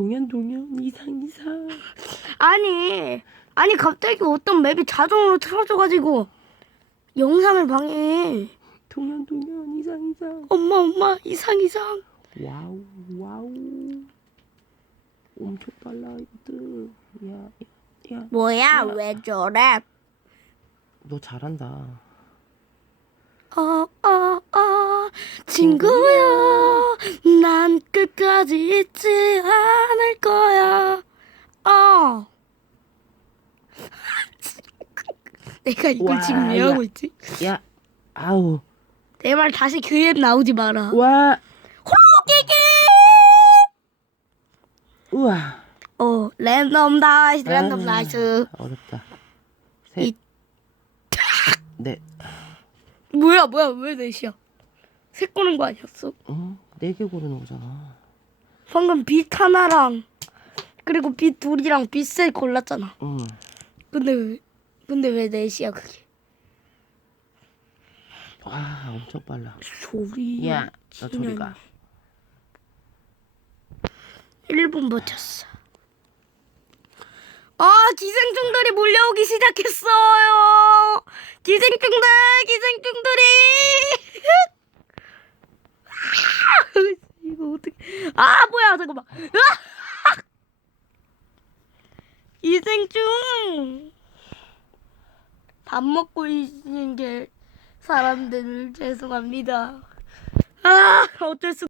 동현 동현 이상 이상. 아니 아니 갑자기 어떤 맵이 자동으로 틀어져가지고 영상을 방해해 동현 동현 이상 이상. 엄마 엄마 이상 이상. 와우 와우. 엄청 빨라 야야너 뭐야 야. 왜 저래? 잘한다. 어어어. 친구야? 난 끝까지 잊지 않을 거야 어 내가 이걸 와, 지금 왜 야. 하고 있지? 야 아우. 내말 다시 교회 나오지 마라. 와. 호로끼기! 우와. 어 랜덤 다이스 랜덤 아, 다이스. 어렵다. 이- 셋네. 뭐야 뭐야 왜 넷이야? 색 고는 거 아니었어? 어? 네개 고르는 거잖아. 방금 빛 하나랑 그리고 빛 둘이랑 빛을 골랐잖아. 응. 근데 왜 근데 왜 넷이야 그게? 와 엄청 빨라. 소리 야너 저리 가. 1분 버텼어. 아 기생충들이 몰려오기 시작했어요. 기생충들 기생충들이. 아, 이거 어떻게 아 뭐야 잠깐만. 으아! 기생충 밥 먹고 있는 게 사람들 죄송합니다. 아 어쩔 수